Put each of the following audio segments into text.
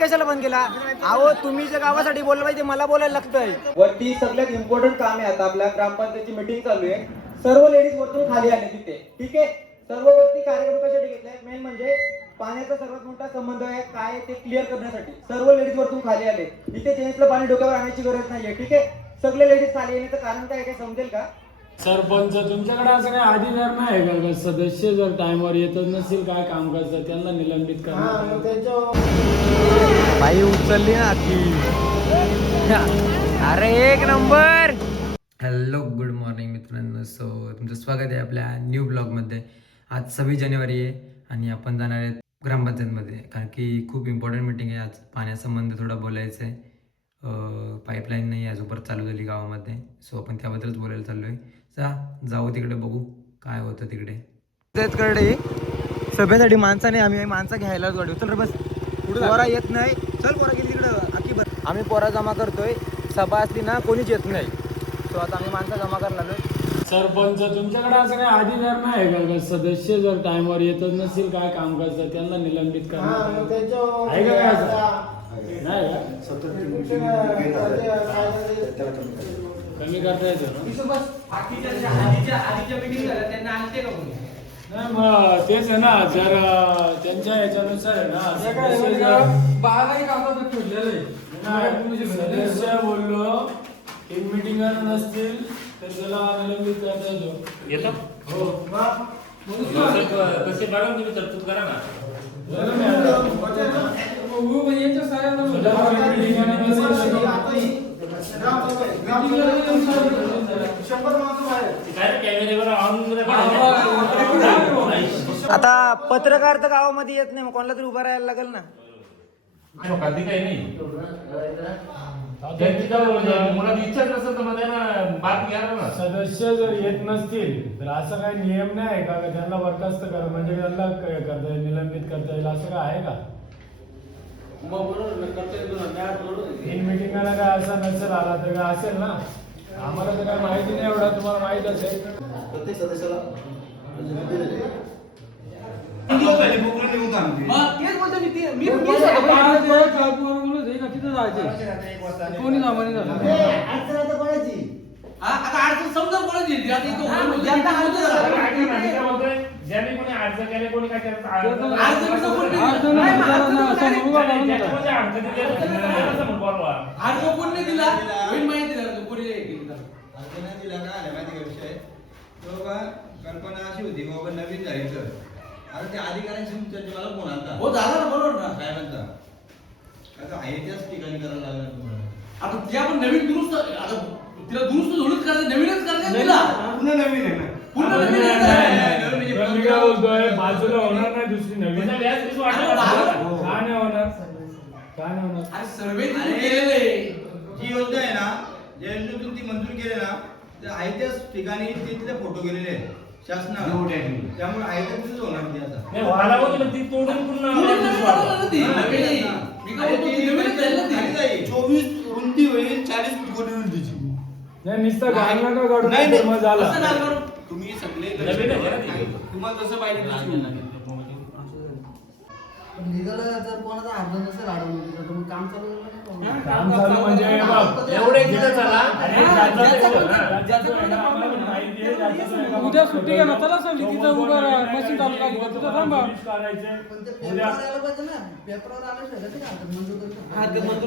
कशाला बंद केला? अहो तुम्ही जे गावासाठी बोललं पाहिजे मला बोलायला लागतंय. वरती सगळ्यात इम्पॉर्टंट काम आहे. आता आपल्या ग्रामपंचायतची मीटिंग चालू आहे. सर्व लेडीज वरतून खाली आले तिथे. ठीक आहे, सर्व वरती कार्यक्रम कशासाठी घेतलाय? मेन म्हणजे पाण्याचा सर्वात मोठा संबंध आहे काय ते क्लिअर करण्यासाठी सर्व लेडीज वरतून खाली आले. इथे जेंट्सला पाणी डोक्यावर आणायची गरज नाहीये. ठीक आहे, सगळे लेडीज खाली येण्याचं कारण काय समजेल का? सरपंच तुमच्याकडे असं काही अधिकार नाही का? सदस्य जर टाइमवर येतच नसेल काय काम करतात त्यांना निलंबित करा. बाई उचलली ना की. अरे एक नंबर. हॅलो गुड मॉर्निंग मित्रांनो. सो तुमचं स्वागत आहे आपल्या न्यू ब्लॉगमध्ये. आज 26 जानेवारी आहे आणि आपण जाणार आहेत ग्रामपंचायतमध्ये, कारण की खूप इम्पॉर्टंट मीटिंग आहे आज. पाण्यासंबंधी थोडं बोलायचं आहे. पाईपलाईन नाही आज परत चालू झाली गावामध्ये, सो आपण त्याबद्दलच बोलायला चाललो आहे. जाऊ तिकडे, बघू काय होतं तिकडे. सभेसाठी माणसाने आम्ही माणसं घ्यायला जोडी. चल रे बस, पोरा येत नाही. चल पोरा गेली तिकडं आखी बस. आम्ही पोरा जमा करतोय. सभा असली ना कोणीच येत नाही. तो आता आम्ही माणसं जमा करायला आलोय. सरपंच तुमच्याकडे असं काही अधिकार नाही का? सदस्य जर टाइमवर येतच नसेल काय काम करतात त्यांना निलंबित करा. आहे का काय असं? नाही का? कमी करता येतं ना? नाही मग तेच आहे ना, जर त्यांच्या ह्याच्यानुसार आहे ना. सदस्य बोललो एक मीटिंग नसतील तर त्याला निलंबित करता येतो. हो कसे बघा तुम्ही तरतूद करा ना. आता पत्रकार तर गावामध्ये येत नाही, मग कोणाला तरी उभा राहायला लागेल ना. कधी काही नाही मुलाची इच्छा नसेल तर मग त्यांना बात घ्या ना. सदस्य जर येत नसतील तर असं काही नियम नाही का त्यांना बरखास्त करा, म्हणजे त्यांना करता येईल, निलंबित करता येईल असं काय आहे का? इन मिटिंगला काय असं नसेल आला तर काय असेल ना. आम्हाला तर काय माहिती नाही एवढा, तुम्हाला माहित असेल. प्रत्येक सदस्याला ज्यांनी कोणी अर्ज केले कोणी काय कल्पना अशी होती बाबा नवीन जायचं. आता त्या अधिकाऱ्यांशी मला फोन आला. हो झालं ना, बरोबर ना. काय म्हणता आता आहे त्याच ठिकाणी करायला लागणार तुम्हाला. आता त्या पण नवीन दुरुस्त, आता तिला दुरुस्त थोडीच करायचं, नवीनच करायचं तिला. पुन्हा नवीन आहे ना. पुन्हा नवीन आहे. मी काय बोलतोय, बाजूला होणार नाही दुसरी नवीन. का नाही होणार? का नाही होणार? अरे सर्वे केलेलं आहे. जी योजना आहे ना, ज्या योजनेतून ती मंजूर केली ना, तर आहे त्याच ठिकाणी तिथले फोटो गेलेले आहेत शासनाने. त्यामुळे आहे त्याच होणार ती आता. नाही व्हायला होतं ती तोडून पुन्हा ती नवीन. मी काय बोलतो, ती नवीनच जाईल ना ती. 24 रुंदी होईल, 40 कोटी होईल तिची. नाही नुसतं गाणं का काढून नाही, मग झाला. असं नाही करू. तुम्ही सगळे नवीन आहे ना ती. तुम्हाला जसं पाहिजे तसं. लीगल जर कोणाचा अर्ज नसेल अडवलं तर मग काम चालू झालं नाही. काम चालू म्हणजे बघ, एवढे दिवस झाला. उद्या सुट्टी घ्या ना, चला सर लिखीचा उभा मशीन चालू लागली का तुझं थांबा. पण ते पेपरवर यायला पाहिजे ना. पेपरवर आल्याशिवाय कसं काय मंजूर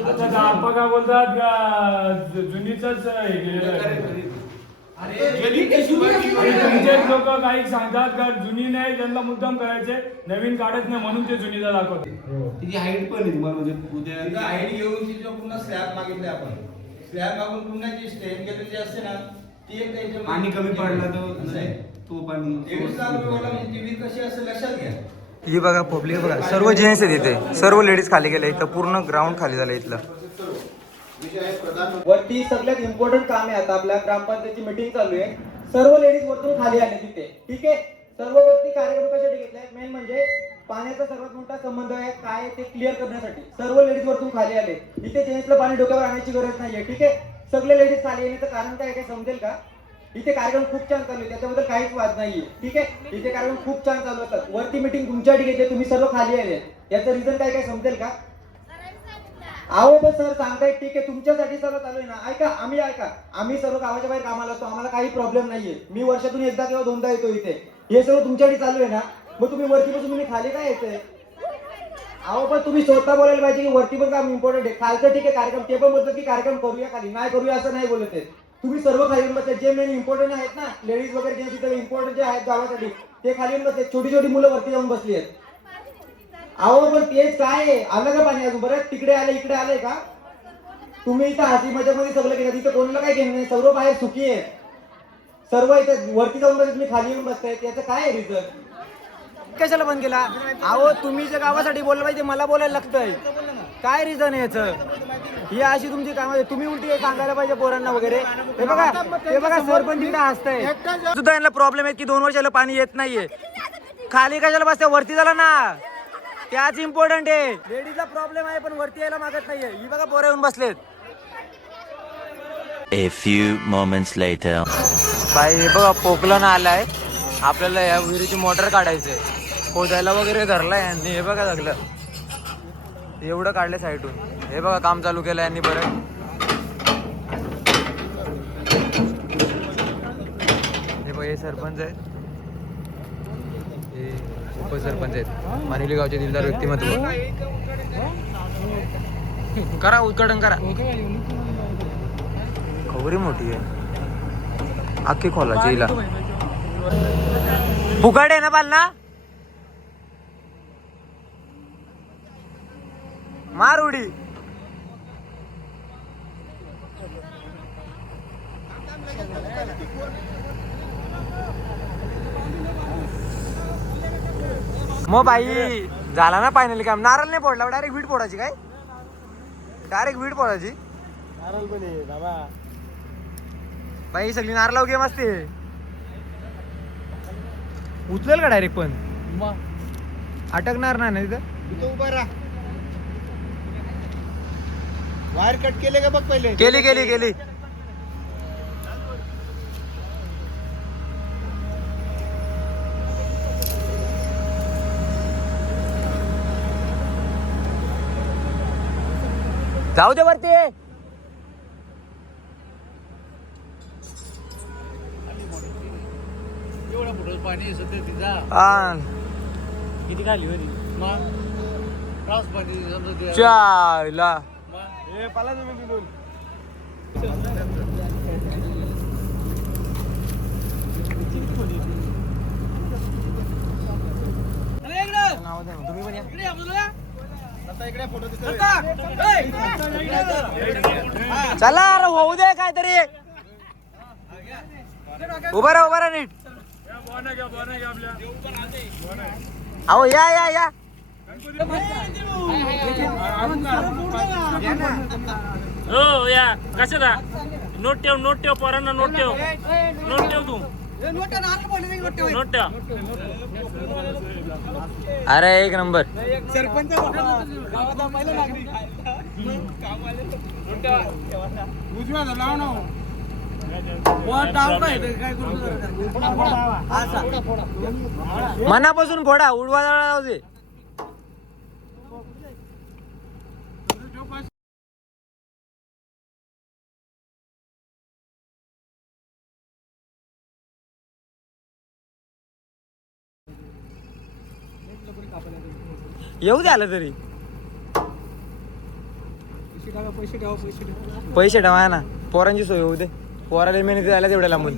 करतो? आता आपण काय बोलतात का जुनीच हे केलेलं आहे. तुमचेच लोक काही सांगतात का जुनी नाही, त्यांना मुद्दाम करायचे, नवीन काढत नाही म्हणून ते जुनीचा दाखवते. तिची हाईट पण आहे तुम्हाला म्हणजे उद्या हाईट घेऊन तिच्या पुन्हा स्लॅब मागितले आपण. स्लॅब मागून पुन्हा जी स्टेन केलेली असते ना ती एक त्यांच्या पाणी कमी पडला तो पाणी 23 लाख रुपये म्हणजे टीव्ही कशी असेल लक्षात घ्या. ही बघा पब्लिक बघा, सर्व जेंट्स आहेत इथे, सर्व लेडीज खाली गेले. इथं पूर्ण ग्राउंड खाली झालं इथलं. वरती सगळ्यात इम्पॉर्टंट काम आहे. आता आपल्या ग्रामपंचायतची मीटिंग चालू आहे. सर्व लेडीज वरतून खाली आले तिथे. ठीक आहे, सर्व वरती कार्यक्रम कशासाठी घेतलाय? मेन म्हणजे पाण्याचा सर्वात मोठा संबंध आहे काय ते क्लिअर करण्यासाठी सर्व लेडीज वरतून खाली आले. इथे जेंट्सला पाणी डोक्यावर आणायची गरज नाहीये. ठीक आहे, सगळे लेडीज खाली येण्याचं कारण काय समजेल का? इथे कार्यक्रम खूप छान चालू आहे, त्याच्याबद्दल काहीच वाद नाहीये. ठीक आहे, इथे कार्यक्रम खूप छान चालू असतात. वरती मीटिंग तुमच्यासाठी घेते, तुम्ही सर्व खाली आले, याचं रिझन काय समजेल का? अहो पण सर सांगताय ठीक आहे, तुमच्यासाठी सर्व चालू आहे ना. ऐका आम्ही सर्व गावाच्या बाहेर कामाला असतो, आम्हाला काही प्रॉब्लेम नाहीये. मी वर्षातून एकदा किंवा दोनदा येतो इथे. हे सर्व तुमच्यासाठी चालू आहे ना, मग तुम्ही वरती बसून तुम्ही खाली काय येतंय? अहो पण तुम्ही स्वतः बोलायला पाहिजे की वरती पण काम इम्पॉर्टंट आहे. खालचं ठीक आहे कार्यक्रम, ते पण बोलतात की कार्यक्रम करूया खाली, नाही करूया असं नाही बोलत आहे. तुम्ही सर्व खाली येऊन बसले, जे मेन इम्पॉर्टंट आहेत ना, लेडीज वगैरे जे तिथे इम्पॉर्टंट जे आहेत गावासाठी, ते खाली येऊन बसले. छोटी छोटी मुलं वरती जाऊन बसली आहेत. अहो पण तेच काय आहे, आलं का पाणी अजून? बरं तिकडे आलं इकडे आलंय का? तुम्ही इथं हाती मजामध्ये सगळं केलं, तिथं कोणाला काय केलं नाही, सर्व बाहेर सुखी आहे. सर्व इथं वरती जाऊन बसले, तुम्ही खाली येऊन बसताय, याचं काय आहे रिझन? कशाला बंद केला? अहो तुम्ही जे गावासाठी बोललं पाहिजे, मला बोलायला लागतंय. काय रिझन आहे याचं? ही अशी तुमची कामं आहे, तुम्ही उलटी सांगायला पाहिजे पोरांना वगैरे. हे बघा सरपंच तिकडे हसताय सुद्धा. यांना प्रॉब्लेम आहे की 2 वर्षाला पाणी येत नाहीये. खाली कशाला बसते, वरती झाला ना, त्याच इम्पॉर्टंट आहे. लेडीजला प्रॉब्लेम आहे पण वरती यायला मागत नाहीये. ही बघा पोरं येऊन बसलेत. A few moments later. बाई हे बघा पोकलन आलाय, आपल्याला या विहिरीची मोटर काढायचंय. खोदायला वगैरे धरलाय यांनी. हे बघा सगळं एवढं काढलं साईडून. हे बघा काम चालू केलं यांनी परत. हे बघा हे सरपंच आहेत, हे उपसरपंच आहेत, मानिवली गावचे दिलदार व्यक्तिमत्व. करा उद्घाटन करा. खबरी मोठी आहे, अख्खी खोलाची हिला. फुकट आहे ना पालना? मार उडी. मग बाई झाला ना फायनली काम. नारळ नाही फोडला, डायरेक्ट वीट फोडायची काय? डायरेक्ट वीट फोडायची. नारळ पण आहे बाबा. बाई सगळी नारळाव गेम असते. उचलेल का डायरेक्ट? पण अटकणार नाही ना तिथं. उभा राहा. वायर कट केले का बघ पहिले. केली. जाऊ दे वरती. एवढा फुटल पाणी सध्या तिचा हा किती खाली होती? मग त्रास पाणी समजा चायला. पाला तुम्ही तिथून. तुम्ही पण या. चला अरे होऊ दे काहीतरी. उभा राहा नीट. अहो या हो या कशाला? नोट ठेव पोरांना. नोट ठेव तू. नोट ठेव. अरे एक नंबर. सरपंच मनापासून फोडा, उडवा जाऊ दे. येऊ दे आलं तरी. पैसे ठेवा ना, पोरांची सोय होऊ दे. पोराला मेहनती झाल्या तेवढ्या लांबून.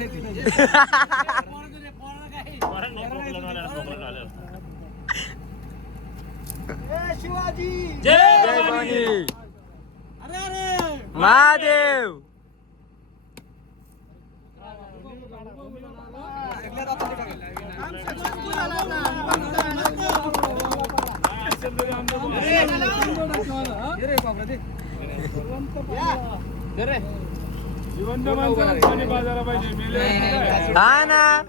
जय जय भवानी. महादेव. जिवंत माणसाला पाणी पाजायला पाहिजे. मेले हा ना.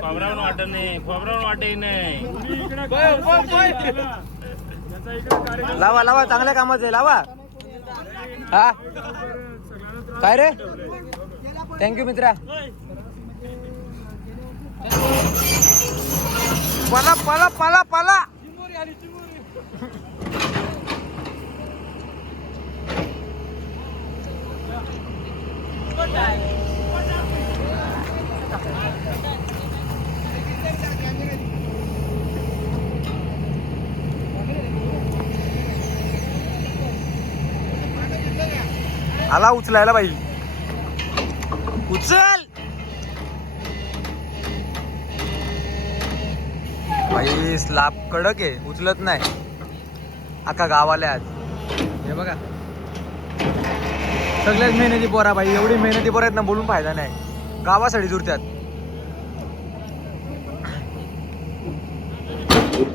खोबरावून वाटत नाही. लावा चांगल्या कामाचं आहे. लावा. हा काय रे? थँक्यू मित्रा. पला आला उचलायला बाई, उचल बाई. स्लाब कडक आहे, उचलत नाही. अख्खा गावाला आज हे बघा. सगळ्यात मेहनती पोरा बाई, एवढी मेहनती पोरा आहेत ना, बोलून फायदा नाही. गावासाठी जुरत्यात.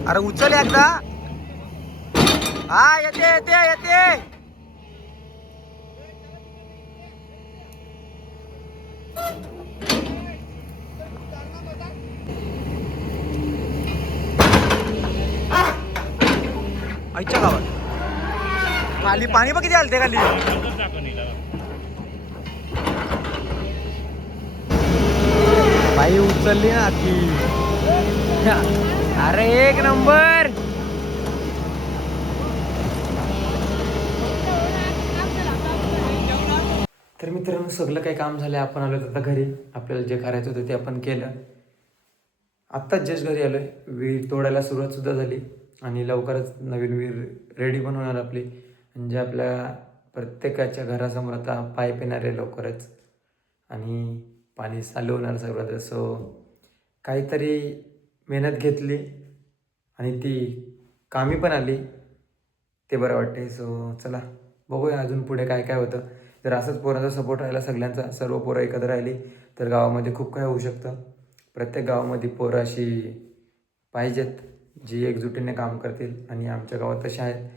अरे उचल एकदा. हा येते येते येते. आईच्या गावात खाली पाणी बघ किती आलते खाली. बाई उचलली ना की. अरे एक नंबर. तर मित्रांनो सगळं काही काम झालं, आपण आलो आता घरी. आपल्याला जे करायचं होतं ते आपण केलं. आत्ताच जस्ट घरी आलोय. विहीर तोडायला सुरुवात सुद्धा झाली आणि लवकरच नवीन विहीर रेडी पण होणार आपली. म्हणजे आपल्या प्रत्येकाच्या घरासमोर आता पाईप येणार आहे लवकरच आणि पाणी चालू होणार सर्वात. सो काहीतरी मेहनत घेतली आणि ती कामी पण आली, ते बरं वाटते. सो चला बघूया अजून पुढे काय काय होतं. जर असंच पोरांचा सपोर्ट राहिला सगळ्यांचा, सर्व पोरं एकत्र राहिली तर गावामध्ये खूप काय होऊ शकतं. प्रत्येक गावामध्ये पोरं अशी पाहिजेत जी एकजुटीने काम करतील आणि आमच्या गावात तशा आहेत.